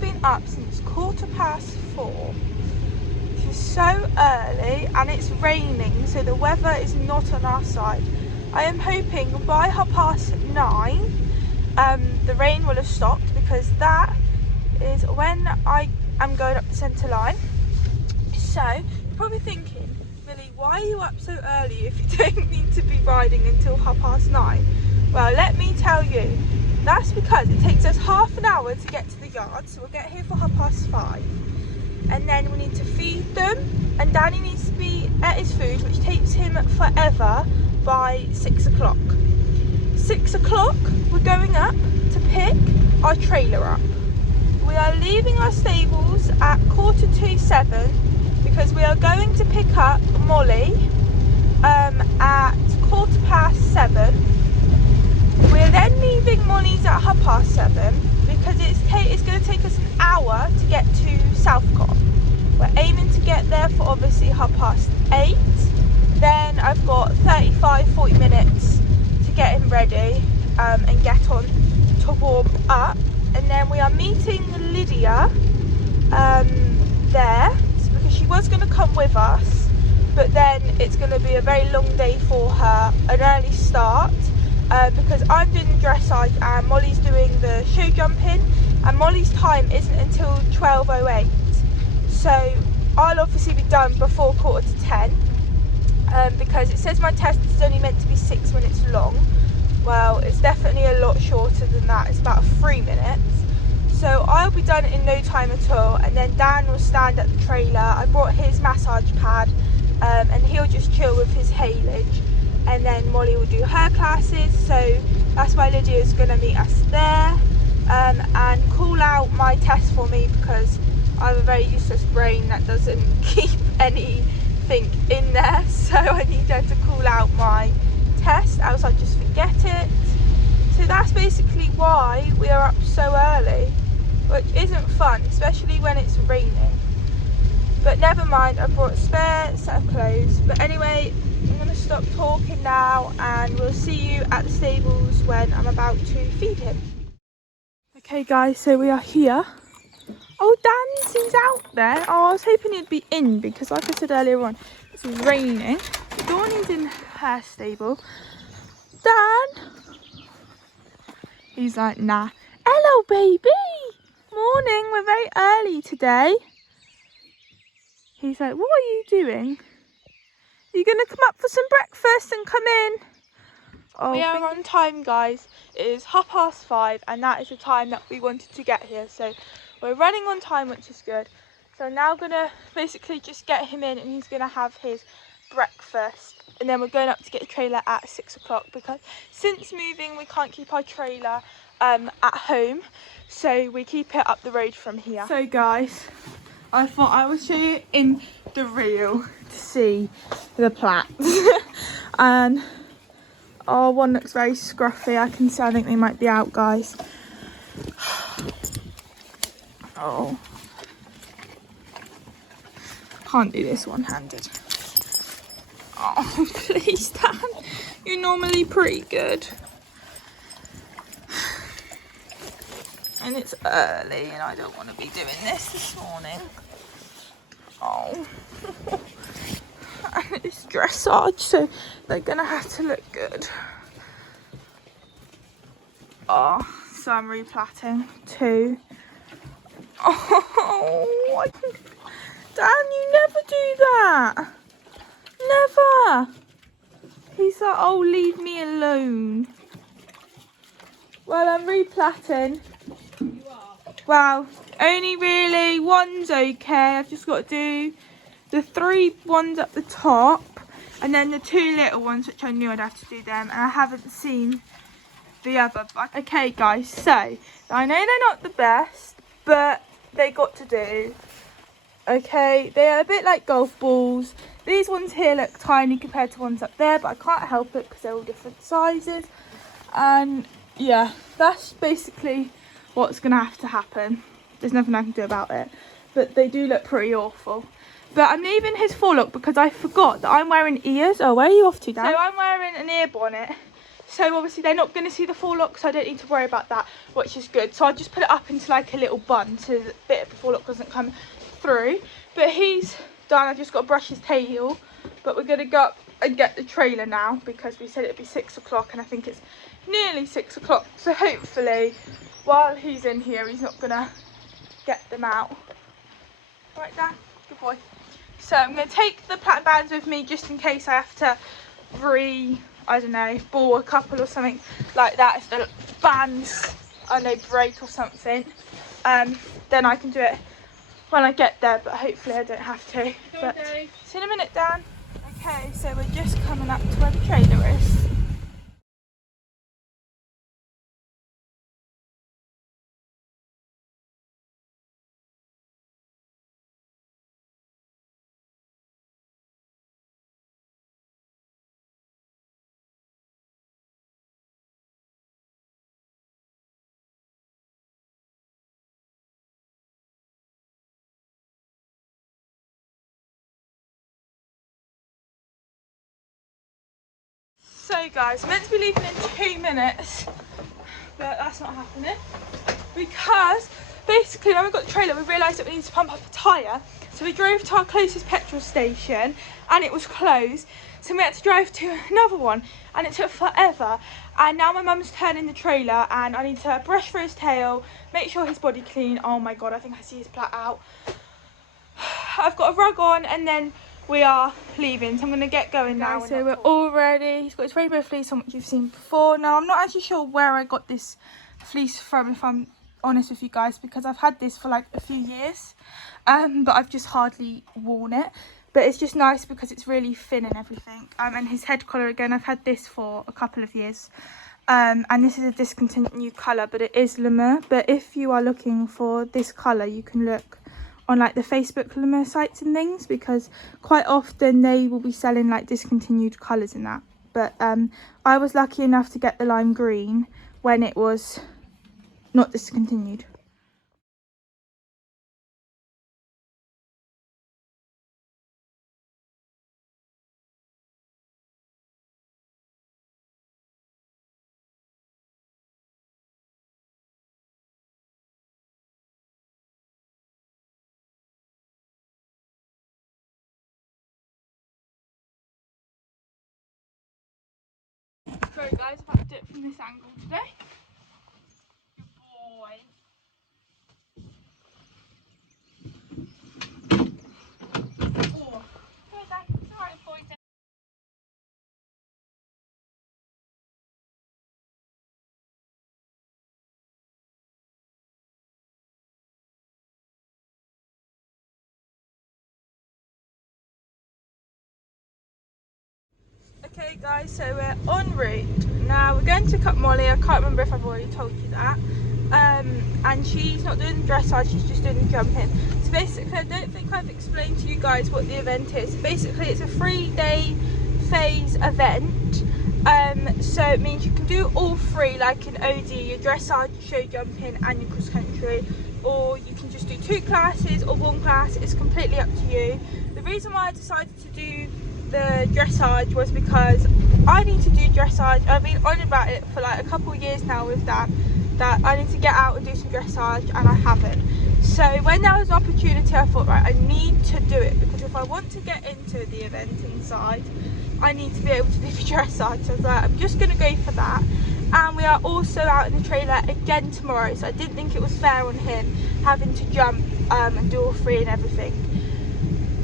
I've been up since 4:15, which is so early, and it's raining, so the weather is not on our side. I am hoping by 9:30 the rain will have stopped, because that is when I am going up the centre line. So you're probably thinking, Millie, why are you up so early if you don't need to be riding until 9:30? Well, let me tell you, that's because it takes us half an hour to get to the yard, so we'll get here for 5:30, and then we need to feed them, and Danny needs to be at his food, which takes him forever, by 6 o'clock. 6 o'clock we're going up to pick our trailer up. We are leaving our stables at 7:15, because we are going to pick up Molly at 7:15. We're then leaving Molly's at 7:30, because it's going to take us an hour to get to Southcott. We're aiming to get there for obviously 8:30. Then I've got 35-40 minutes to get him ready and get on to warm up. And then we are meeting Lydia there, because she was going to come with us, but then it's going to be a very long day for her, an early start, because I'm doing the dressage and Molly's doing the show jumping, and Molly's time isn't until 12:08, so I'll obviously be done before 9:45, because it says my test is only meant to be 6 minutes long. Well, it's definitely a lot shorter than that. It's about 3 minutes. So I'll be done in no time at all, and then Dan will stand at the trailer. I brought his massage pad, and he'll just chill with his haylage, and then Molly will do her classes, so that's why Lydia's going to meet us there, and call out my test for me, because I have a very useless brain that doesn't keep anything in there, so I need her to call out my test, else I just forget it. So that's basically why we are up so early, which isn't fun, especially when it's raining. But never mind, I brought a spare set of clothes. But anyway, I'm going to stop talking now, and we'll see you at the stables when I'm about to feed him. Okay guys, so we are here. Oh, Dan seems out there. Oh, I was hoping he'd be in, because like I said earlier on, it's raining. Dawney's in her stable. Dan! He's like, nah. Hello, baby! Morning, we're very early today. He's like, what are you doing? Are you going to come up for some breakfast and come in? Oh, we are on time, guys. It is 5:30, and that is the time that we wanted to get here. So we're running on time, which is good. So I'm now going to basically just get him in, and he's going to have his breakfast. And then we're going up to get the trailer at 6 o'clock, because since moving we can't keep our trailer at home, so we keep it up the road from here. So guys, I thought I would show you in the reel to see the plats. And oh, one looks very scruffy. I think they might be out, guys. Oh, can't do this one-handed. Oh, please, Dan. You're normally pretty good. And it's early, and I don't want to be doing this morning. Oh. And it's dressage, so they're going to have to look good. Oh, so I'm replatting 2. Oh, Dan, you never do that. Never. He's like, oh, leave me alone. Well, I'm replatting. You are? Well, only really one's okay. I've just got to do the 3 ones at the top, and then the 2 little ones, which I knew I'd have to do them, and I haven't seen the other. Okay, guys, so I know they're not the best, but they got to do. Okay, they are a bit like golf balls. These ones here look tiny compared to ones up there, but I can't help it because they're all different sizes. And yeah, that's basically what's going to have to happen. There's nothing I can do about it. But they do look pretty awful. But I'm leaving his forelock because I forgot that I'm wearing ears. Oh, where are you off to, Dan? So I'm wearing an ear bonnet. So obviously they're not going to see the forelock, so I don't need to worry about that, which is good. So I'll just put it up into like a little bun so the bit of the forelock doesn't come through. But he's done. I've just got to brush his tail. But we're going to go up and get the trailer now because we said it'd be 6 o'clock and I think it's nearly 6 o'clock. So hopefully while he's in here he's not going to get them out. Right, Dan? Good boy. So I'm going to take the platinum bands with me just in case I have to I don't know, ball a couple or something like that. If the bands, I know, break or something, then I can do it when I get there, but hopefully I don't have to. But see you in a minute, Dan. Okay, so we're just coming up to where the trailer is. So guys, I'm meant to be leaving in 2 minutes, but that's not happening because basically when we got the trailer we realised that we need to pump up a tyre. So we drove to our closest petrol station and it was closed, so we had to drive to another one and it took forever. And now my mum's turning the trailer and I need to brush for his tail, make sure his body clean. Oh my god, I think I see his plait out. I've got a rug on and then we are leaving, so I'm going to get going now. So we're all ready. He's got his rainbow fleece on, which you've seen before. Now I'm not actually sure where I got this fleece from, if I'm honest with you guys, because I've had this for like a few years, but I've just hardly worn it. But it's just nice because it's really thin and everything. And his head collar, again, I've had this for a couple of years, and this is a discontinued colour, but it is Lemur. But if you are looking for this colour, you can look on like the Facebook Lemur sites and things, because quite often they will be selling like discontinued colours and that. But I was lucky enough to get the lime green when it was not discontinued. Sorry guys, I've had to do it from this angle today. Good boy. Oh. Good, Dad. It's alright, boy. Okay guys, so we're en route. Now we're going to pick up Molly. I can't remember if I've already told you that. And she's not doing dressage, she's just doing jumping. So basically, I don't think I've explained to you guys what the event is. Basically, it's a 3-day phase event. So it means you can do all 3, like in OD, your dressage, show jumping and your cross country, or you can just do 2 classes or 1 class. It's completely up to you. The reason why I decided to do the dressage was because I need to do dressage. I've been on about it for like a couple of years now with that I need to get out and do some dressage, and I haven't. So when there was an opportunity, I thought, right, I need to do it, because if I want to get into the event inside, I need to be able to do the dressage. So I was like, I'm just going to go for that. And we are also out in the trailer again tomorrow, so I didn't think it was fair on him having to jump and do all 3 and everything.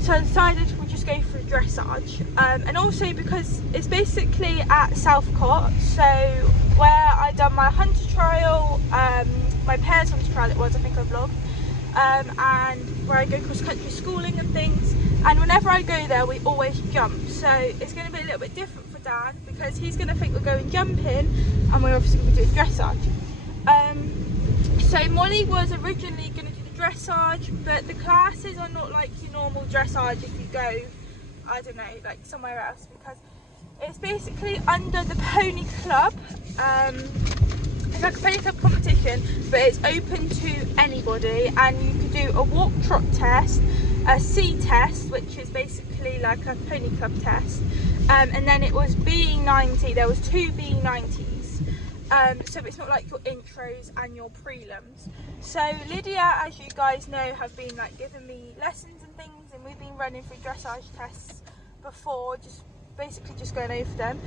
So I decided we'll just go for a dressage, and also because it's basically at Southcott, so where I done my hunter trial, my pairs hunter trial it was, I think I vlogged, and where I go cross country schooling and things, and whenever I go there we always jump. So it's going to be a little bit different for Dan, because he's going to think we're going jumping and we're obviously going to be doing dressage. So Molly was originally going to do the dressage, but the classes are not like your normal dressage if you go, I don't know, like somewhere else, because it's basically under the pony club. It's like a pony club competition, but it's open to anybody, and you can do a walk trot test, a C test, which is basically like a pony club test, and then it was BE90. There was 2 BE90s, so it's not like your intros and your prelims. So Lydia, as you guys know, have been like giving me lessons and things, and we've been running through dressage tests before, just going over them,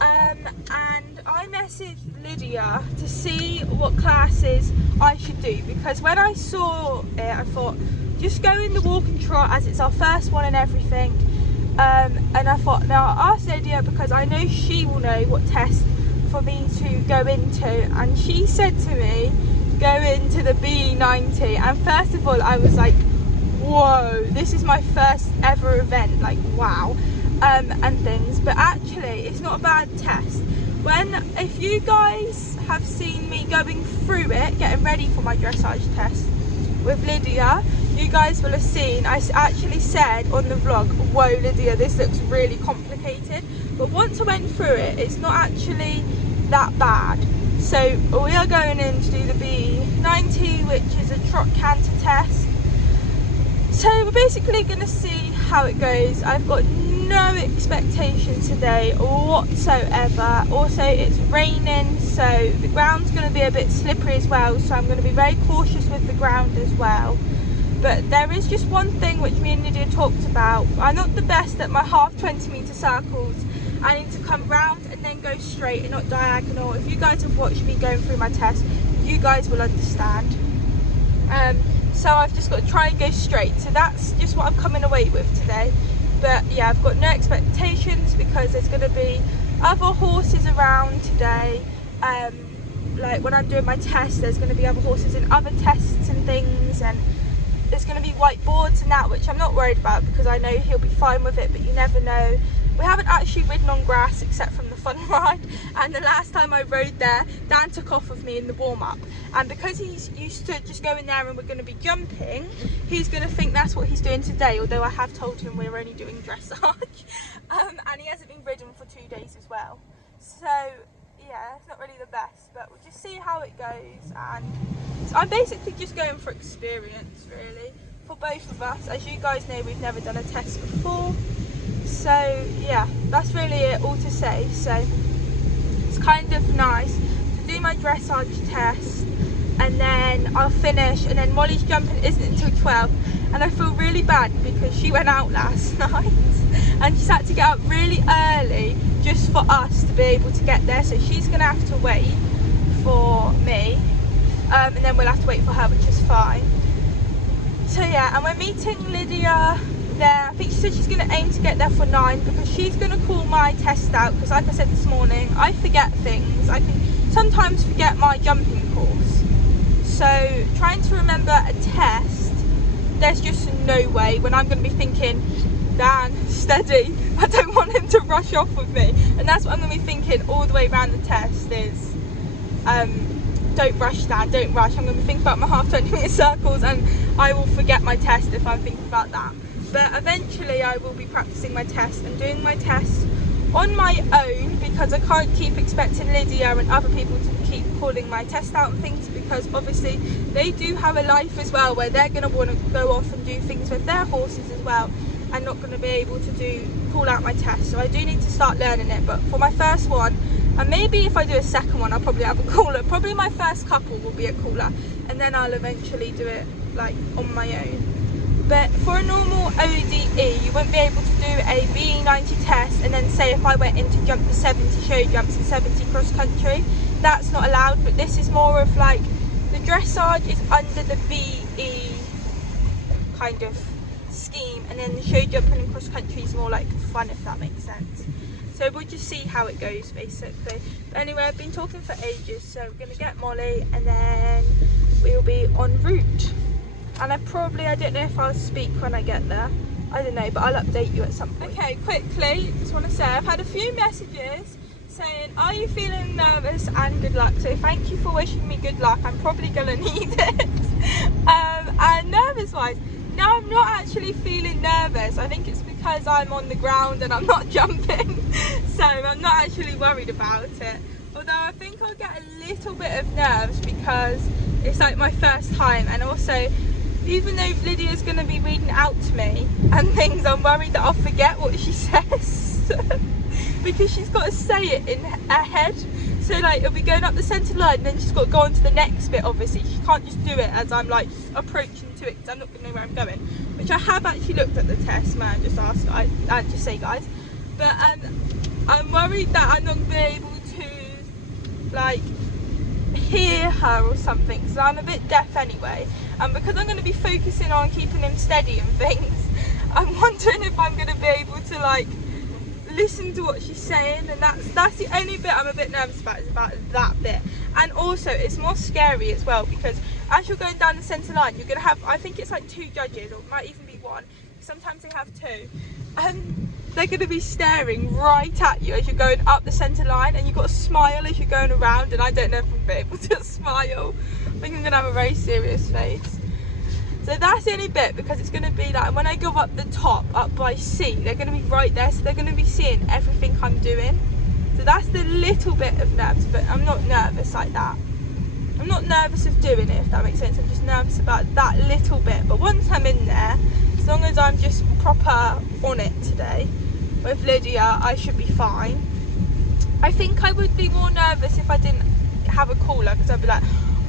and I messaged Lydia to see what classes I should do, because when I saw it I thought just go in the walk and trot as it's our first one and everything, and I thought now I'll ask Lydia because I know she will know what test for me to go into, and she said to me go into the BE90, and first of all I was like, whoa, this is my first ever event, like wow, and things, but actually it's not a bad test. If you guys have seen me going through it, getting ready for my dressage test with Lydia, you guys will have seen I actually said on the vlog, whoa Lydia, this looks really complicated, but once I went through it, it's not actually that bad. So we are going in to do the BE90, which is a trot canter test. So we're basically going to see how it goes. I've got no expectations today whatsoever. Also it's raining, so the ground's going to be a bit slippery as well, so I'm going to be very cautious with the ground as well. But there is just one thing which me and Lydia talked about. I'm not the best at my half 20-metre circles. I need to come round and then go straight and not diagonal. If you guys have watched me going through my test, you guys will understand. So I've just got to try and go straight. So that's just what I'm coming away with today. But yeah, I've got no expectations because there's going to be other horses around today. Like when I'm doing my test, there's going to be other horses in other tests and things, and there's going to be whiteboards and that, which I'm not worried about because I know he'll be fine with it, but you never know. We haven't actually ridden on grass except from the fun ride, and the last time I rode there, Dan took off with me in the warm-up, and because he's used to just going there and we're going to be jumping, he's going to think that's what he's doing today, although I have told him we're only doing dressage, and he hasn't been ridden for 2 days as well. So yeah, it's not really the best, but we'll just see how it goes, and so I'm basically just going for experience really for both of us. As you guys know, we've never done a test before. So yeah, that's really it all to say. So it's kind of nice to do my dressage test, and then I'll finish, and then Molly's jumping isn't until 12, and I feel really bad because she went out last night and she's had to get up really early just for us to be able to get there, so she's gonna have to wait for me, and then we'll have to wait for her, which is fine. So yeah, and we're meeting Lydia there. I think she said she's going to aim to get there for 9 because she's going to call my test out, because like I said this morning, I forget things. I can sometimes forget my jumping course, so trying to remember a test, there's just no way when I'm going to be thinking, Dan, steady, I don't want him to rush off with me, and that's what I'm going to be thinking all the way around the test is don't rush, Dan, don't rush. I'm going to be thinking about my half 20-metre circles, and I will forget my test if I'm thinking about that. But eventually I will be practicing my test and doing my test on my own, because I can't keep expecting Lydia and other people to keep calling my test out and things, because obviously they do have a life as well where they're going to want to go off and do things with their horses as well, and not going to be able to call out my test. So I do need to start learning it, but for my first one, and maybe if I do a second one I'll probably have a caller, probably my first couple will be a caller, and then I'll eventually do it like on my own. But for a normal ODE, you wouldn't be able to do a BE90 test and then say if I went in to jump the 70 show jumps and 70 cross country, that's not allowed. But this is more of like, the dressage is under the BE kind of scheme, and then the show jumping and cross country is more like fun, if that makes sense. So we'll just see how it goes basically. But anyway, I've been talking for ages, so we're going to get Molly and then we'll be en route. And I don't know if I'll speak when I get there, I don't know, but I'll update you at some point. Okay, quickly, just want to say I've had a few messages saying, are you feeling nervous and good luck? So thank you for wishing me good luck, I'm probably going to need it. And nervous wise, no, I'm not actually feeling nervous. I think it's because I'm on the ground and I'm not jumping, so I'm not actually worried about it. Although I think I'll get a little bit of nerves because it's like my first time, and also even though Lydia's going to be reading out to me and things, I'm worried that I'll forget what she says because she's got to say it in her head. So like it'll be going up the centre line and then she's got to go on to the next bit. Obviously she can't just do it as I'm like approaching to it because I'm not going to know where I'm going, which I have actually looked at the test, man, just ask, I just say guys, but I'm worried that I'm not going to be able to like hear her or something because I'm a bit deaf anyway, and because I'm going to be focusing on keeping him steady and things, I'm wondering if I'm going to be able to like listen to what she's saying, and that's the only bit I'm a bit nervous about, is about that bit. And also it's more scary as well because as you're going down the centre line you're going to have, I think it's like 2 judges, or it might even be 1, sometimes they have 2, and they're going to be staring right at you as you're going up the centre line, and you've got to smile as you're going around, and I don't know if I'm going to be able to smile. I think I'm going to have a very serious face. So that's the only bit, because it's going to be like when I go up the top, up by C, they're going to be right there, so they're going to be seeing everything I'm doing. So that's the little bit of nerves, but I'm not nervous like that. I'm not nervous of doing it, if that makes sense. I'm just nervous about that little bit. But once I'm in there, as long as I'm just proper on it today with Lydia, I should be fine. I think I would be more nervous if I didn't have a caller, because I'd be like,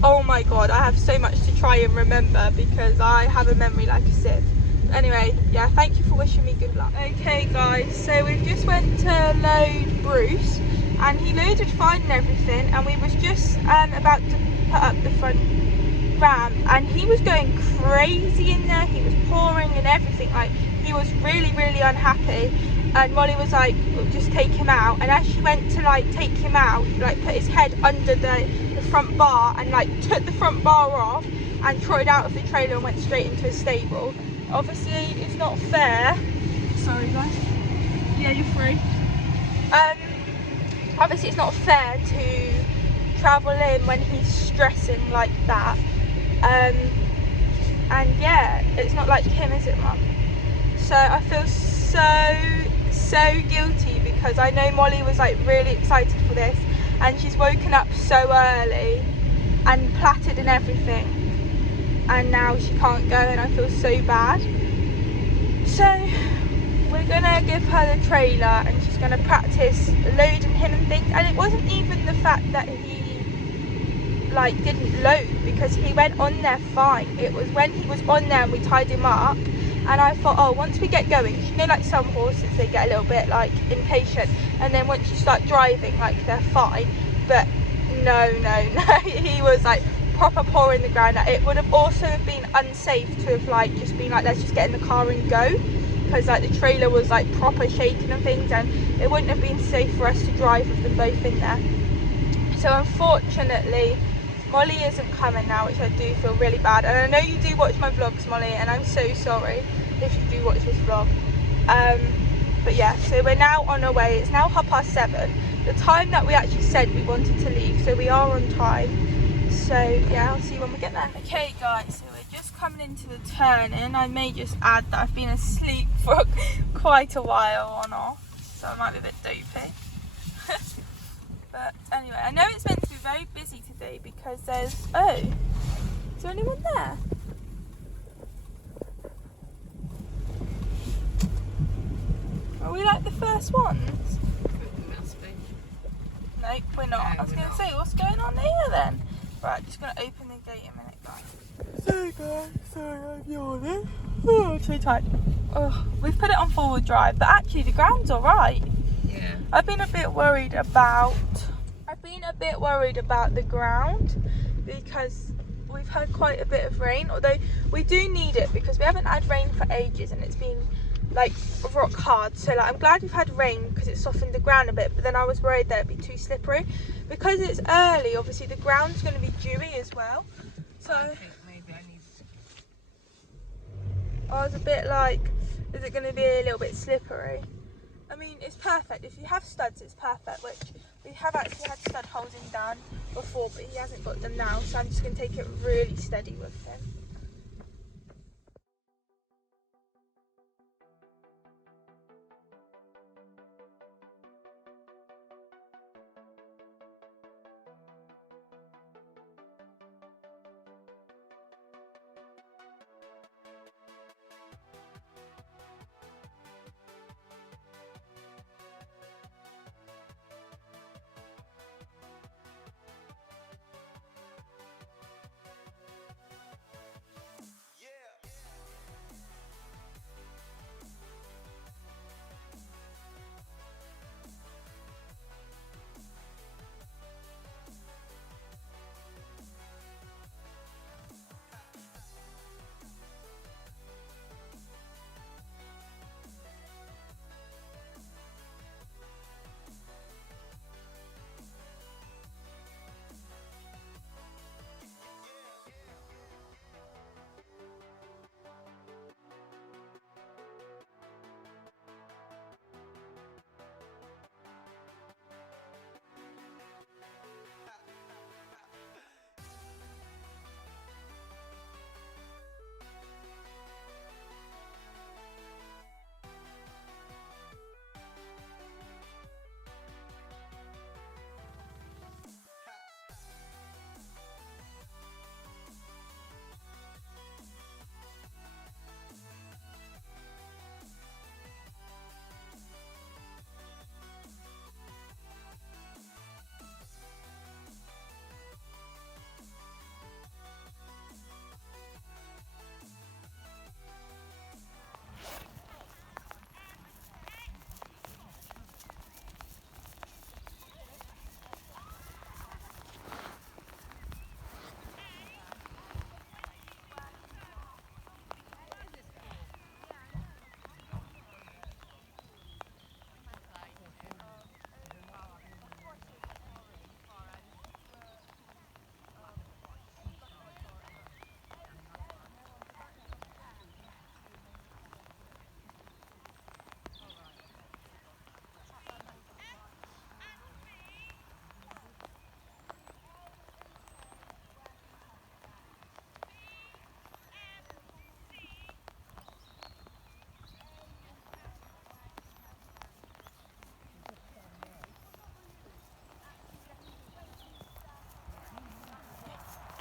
oh my god, I have so much to try and remember because I have a memory like a sieve. Anyway, yeah, thank you for wishing me good luck. Okay guys, so we've just went to load Bruce and he loaded fine and everything, and we was just about to put up the front ramp and he was going crazy in there. He was pouring and everything, like he was really unhappy, and Molly was like, just take him out. And as she went to like take him out, like put his head under the front bar and like took the front bar off and trotted out of the trailer and went straight into a stable. Obviously it's not fair. Sorry guys. Yeah, you're free. Obviously it's not fair to travel in when he's stressing like that. And yeah, it's not like him, is it, Mum? So I feel so guilty because I know Molly was like really excited for this, and she's woken up so early and plaited and everything, and now she can't go, and I feel so bad. So we're gonna give her the trailer and she's gonna practice loading him and things. And it wasn't even the fact that he like didn't load, because he went on there fine. It was when he was on there and we tied him up, and I thought, oh, once we get going, you know, like some horses, they get a little bit like impatient, and then once you start driving, like they're fine. But no, he was like proper pouring the ground. It would have also been unsafe to have like just been like, let's just get in the car and go, because like the trailer was like proper shaking and things, and it wouldn't have been safe for us to drive with them both in there. So unfortunately Molly isn't coming now, which I do feel really bad. And I know you do watch my vlogs, Molly, and I'm so sorry if you do watch this vlog. But yeah, so we're now on our way. It's now 7:30, the time that we actually said we wanted to leave, so we are on time. So yeah, I'll see you when we get there. Okay guys, so we're just coming into the turn-in. I may just add that I've been asleep for quite a while on off, so I might be a bit dopey. But anyway, I know it's meant to be very busy today because there's, oh, is there anyone there? Are we like the first ones? We must be. Nope, we're not. No, I was we're going to not. say, what's going on here then? Right, just going to open the gate a minute, guys. So guys, sorry I'm yawning. Oh, I'm so tired. Oh, we've put it on forward drive, but actually the ground's alright. Yeah. I've been a bit worried about the ground because we've had quite a bit of rain, although we do need it because we haven't had rain for ages and it's been like rock hard. So like I'm glad we've had rain because it softened the ground a bit, but then I was worried that it'd be too slippery because it's early. Obviously the ground's going to be dewy as well, so I think maybe I need to... I was a bit like, is it going to be a little bit slippery? I mean, it's perfect. If you have studs, it's perfect, which we have actually had stud holes in Dan before, but he hasn't got them now, so I'm just going to take it really steady with him.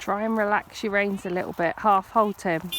Try and relax your reins a little bit, half halt him.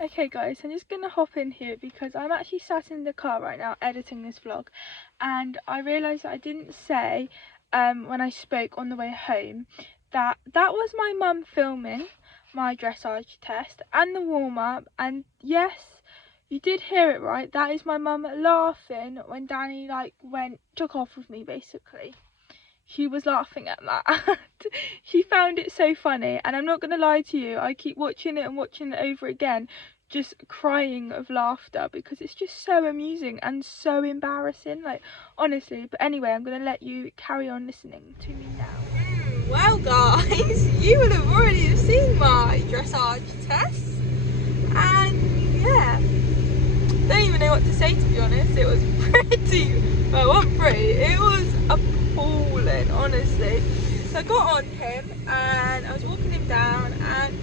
Okay guys, I'm just gonna hop in here because I'm actually sat in the car right now editing this vlog, and I realised that I didn't say when I spoke on the way home that was my mum filming my dressage test and the warm-up. And yes, you did hear it right, that is my mum laughing when Danny took off with me basically. She was laughing at that. She found it so funny, and I'm not gonna lie to you, I keep watching it and watching it over again, just crying of laughter because it's just so amusing and so embarrassing, like, honestly. But anyway, I'm gonna let you carry on listening to me now. Well guys, you will have already seen my dressage test, and yeah, don't even know what to say, to be honest. It was pretty, well, it wasn't pretty, it was appalling, honestly. So I got on him and I was walking him down, and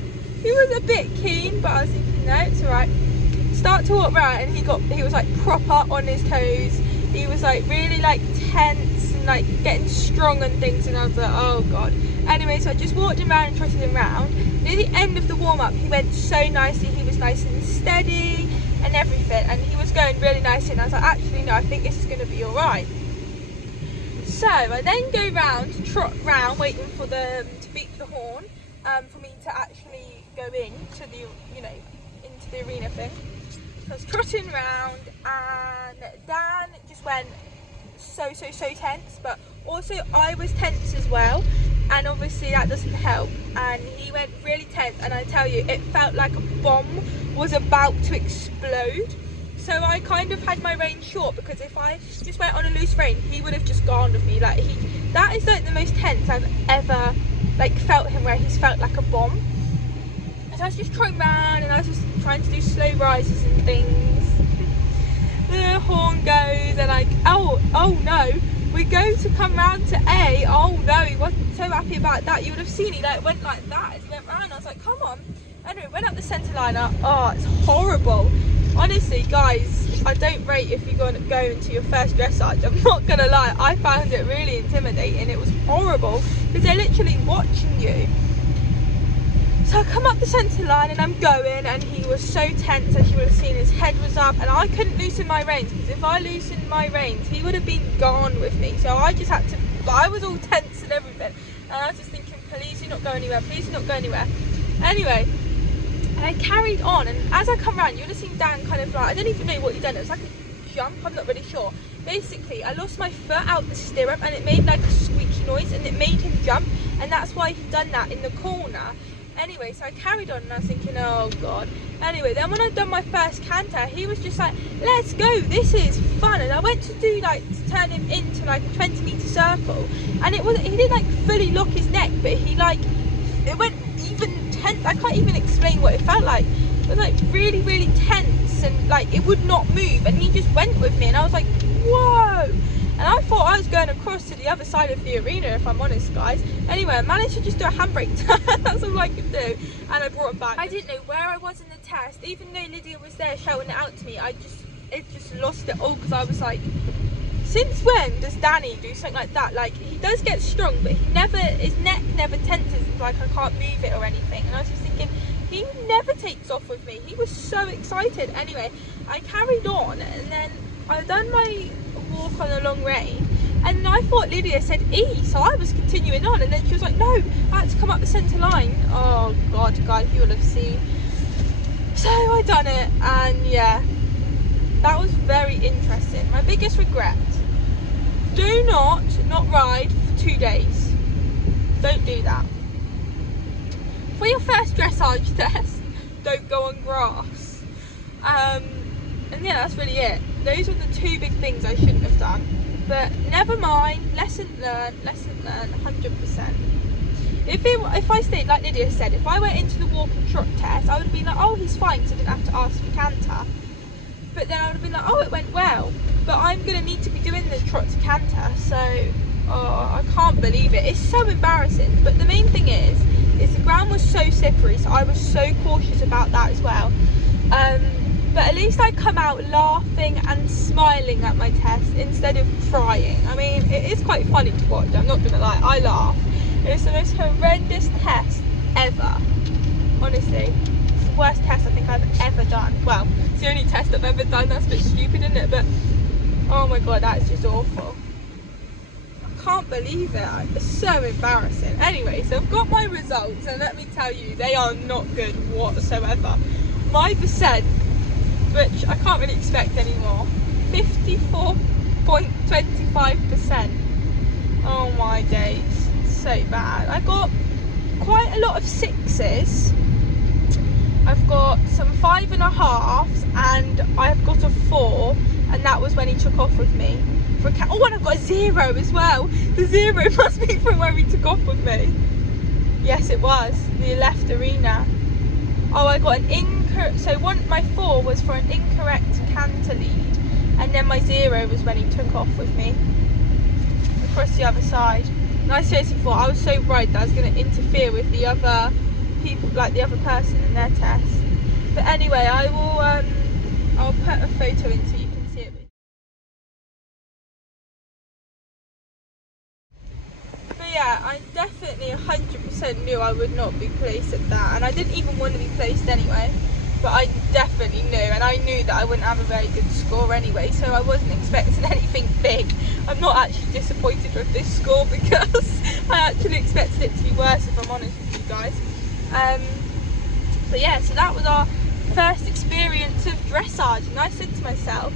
he was a bit keen, but I was thinking, no, it's alright. Start to walk round, and he was like proper on his toes. He was like really like tense and like getting strong and things, and I was like, oh god. Anyway, so I just walked him around and trotted him round. Near the end of the warm-up, he went so nicely. He was nice and steady and everything, and he was going really nicely, and I was like, actually no, I think this is going to be alright. So I then go round to trot round, waiting for them to beep the horn, for me to actually go into the, into the arena thing. So I was trotting around and Dan just went so tense, but also I was tense as well, and obviously that doesn't help, and he went really tense, and I tell you, it felt like a bomb was about to explode. So I kind of had my rein short, because if I just went on a loose rein, he would have just gone with me. Like, that is like the most tense I've ever like felt him, where he's felt like a bomb. So I was just trotting around and I was just trying to do slow rises and things. The horn goes and like, oh no, we go to come round to A. Oh no, he wasn't so happy about that. You would have seen he like went like that as he went round. I was like, come on. Anyway, went up the centre line. Oh, it's horrible. Honestly, guys, I don't rate if you're going to go into your first dressage. I'm not going to lie, I found it really intimidating. It was horrible because they're literally watching you. So I come up the centre line and I'm going, and he was so tense, as you would have seen, his head was up, and I couldn't loosen my reins, because if I loosened my reins, he would have been gone with me. So I just had to, I was all tense and everything, and I was just thinking, please do not go anywhere, please do not go anywhere. Anyway, I carried on, and as I come round, you would have seen Dan kind of like, I don't even know what he'd done, it was like a jump, I'm not really sure. Basically, I lost my foot out the stirrup, and it made like a squeaky noise, and it made him jump, and that's why he'd done that in the corner. Anyway, so I carried on and I was thinking, oh god. Anyway, then when I'd done my first canter, he was just like, let's go, this is fun. And I went to do like, to turn him into like a 20-metre circle, and it wasn't, he didn't like fully lock his neck, but he like, it went even tense. I can't even explain what it felt like. It was like really tense, and like it would not move, and he just went with me, and I was like, whoa. And I thought I was going across to the other side of the arena, if I'm honest, guys. Anyway, I managed to just do a handbrake turn. That's all I could do. And I brought him back. I didn't know where I was in the test. Even though Lydia was there shouting it out to me, it just lost it all, because I was like, since when does Danny do something like that? Like, he does get strong, but his neck never tenses. It's like I can't move it or anything. And I was just thinking, he never takes off with me. He was so excited. Anyway, I carried on, and then I done my walk on a long rein, and I thought Lydia said E, so I was continuing on, and then she was like, no, I had to come up the centre line. Oh god, guys, you will have seen. So I done it, and yeah, that was very interesting. My biggest regret: do not ride for 2 days. Don't do that. For your first dressage test, don't go on grass. And yeah, that's really it. Those are the two big things I shouldn't have done. But never mind, lesson learned, 100%. If I stayed, like Lydia said, if I went into the walk and trot test, I would have been like, oh, he's fine, so I didn't have to ask for canter. But then I would have been like, oh, it went well. But I'm going to need to be doing the trot to canter, so I can't believe it. It's so embarrassing. But the main thing is the ground was so slippery, so I was so cautious about that as well. But at least I come out laughing and smiling at my test instead of crying. I mean, it is quite funny to watch, I'm not going to lie, I laugh. It's the most horrendous test ever. Honestly, it's the worst test I think I've ever done. Well, it's the only test I've ever done, that's a bit stupid, isn't it? But, oh my god, that is just awful. I can't believe it, it's so embarrassing. Anyway, so I've got my results, and let me tell you, they are not good whatsoever. My percent, which I can't really expect anymore, 54.25%. Oh my days, so bad. I got quite a lot of 6s. I've got some 5.5s, and I've got a 4, and that was when he took off with me. Oh, and I've got a 0 as well. The 0 must be from where he took off with me. Yes, it was the left arena. Oh, I got an incorrect, so my 4 was for an incorrect canter lead, and then my 0 was when he took off with me across the other side. And I seriously thought, I was so worried that I was going to interfere with the other people, like the other person in their test. But anyway, I'll put a photo in so you can see it. But yeah, I definitely 100% knew I would not be placed at that, and I didn't even want to be placed anyway, but I definitely knew, and I knew that I wouldn't have a very good score anyway, so I wasn't expecting anything big. I'm not actually disappointed with this score, because I actually expected it to be worse, if I'm honest with you guys. But yeah, so that was our first experience of dressage, and I said to myself,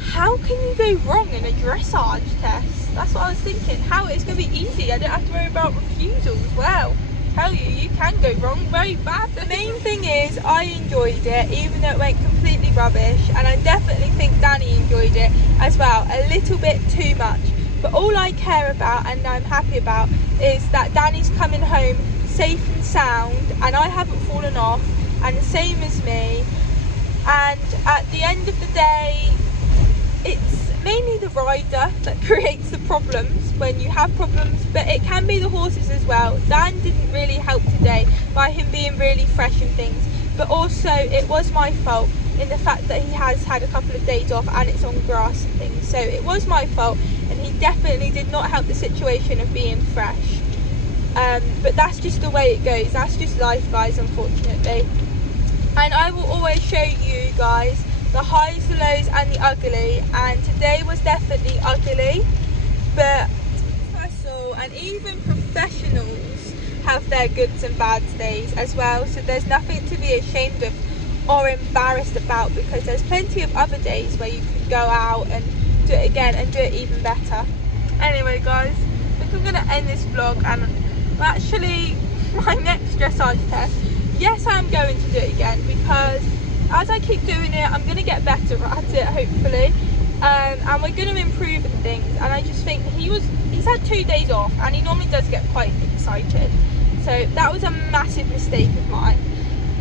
how can you go wrong in a dressage test? That's what I was thinking. How it's going to be easy. I don't have to worry about refusals. Well, tell you can go wrong very bad. The main thing is I enjoyed it, even though it went completely rubbish, and I definitely think Danny enjoyed it as well, a little bit too much. But all I care about and I'm happy about is that Danny's coming home safe and sound, and I haven't fallen off, and the same as me. And at the end of the day, it's mainly the rider that creates the problems when you have problems, but it can be the horses as well. Dan didn't really help today by him being really fresh and things, but also it was my fault in the fact that he has had a couple of days off and it's on grass and things, so it was my fault, and he definitely did not help the situation of being fresh. But that's just the way it goes, that's just life, guys, unfortunately. And I will always show you guys the highs, the lows and the ugly, and today was definitely ugly, but and even professionals have their goods and bad days as well, so there's nothing to be ashamed of or embarrassed about, because there's plenty of other days where you could go out and do it again and do it even better. Anyway guys, I think I'm going to end this vlog, and actually my next dressage test, yes, I'm going to do it again, because as I keep doing it, I'm going to get better at it, hopefully, and we're going to improve and things. And I just think he's had 2 days off, and he normally does get quite excited, so that was a massive mistake of mine.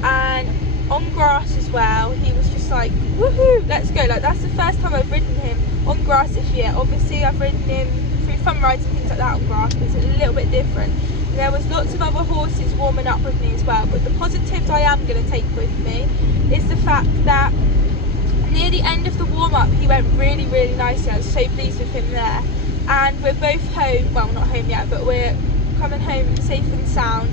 And on grass as well, he was just like, woohoo, let's go. Like, that's the first time I've ridden him on grass this year. Obviously I've ridden him through fun rides and things like that on grass, but it's a little bit different. There was lots of other horses warming up with me as well, but the positives I am going to take with me is the fact that near the end of the warm-up he went really, really nicely. I was so pleased with him there, and we're both home, well, not home yet, but we're coming home safe and sound.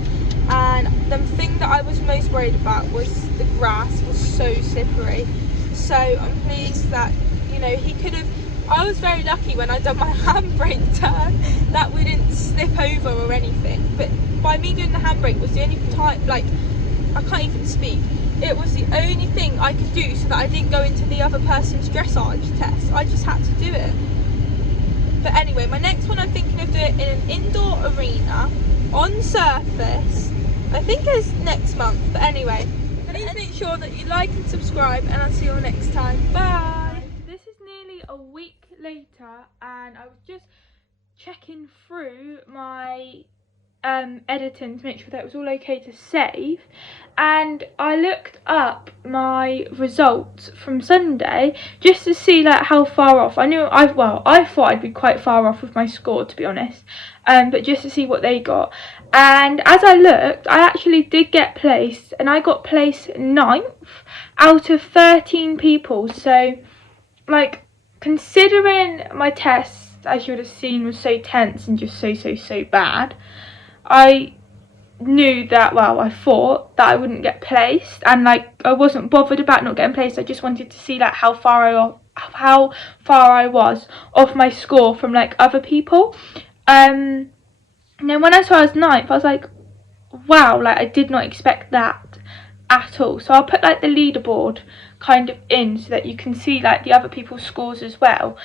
And the thing that I was most worried about was the grass was so slippery, so I'm pleased that, you know, he could have, I was very lucky when I done my handbrake turn that we didn't slip over or anything, but by me doing the handbrake was the only time, like, I can't even speak, it was the only thing I could do so that I didn't go into the other person's dressage test. I just had to do it. But anyway, my next one I'm thinking of doing in an indoor arena on surface, I think it's next month. But anyway, please make sure that you like and subscribe, and I'll see you all next time. Bye. This is nearly a week later, and I was just checking through my editing to make sure that it was all okay to save, and I looked up my results from Sunday just to see like how far off. I thought I'd be quite far off with my score, to be honest, but just to see what they got. And as I looked, I actually did get placed, and I got placed 9th out of 13 people. So, like, considering my test, as you would have seen, was so tense and just so bad, I knew that, well, I thought that I wouldn't get placed, and like I wasn't bothered about not getting placed. I just wanted to see like how far I was off my score from like other people. And then when I saw I was 9th, I was like, wow, like I did not expect that at all. So I'll put like the leaderboard kind of in so that you can see like the other people's scores as well.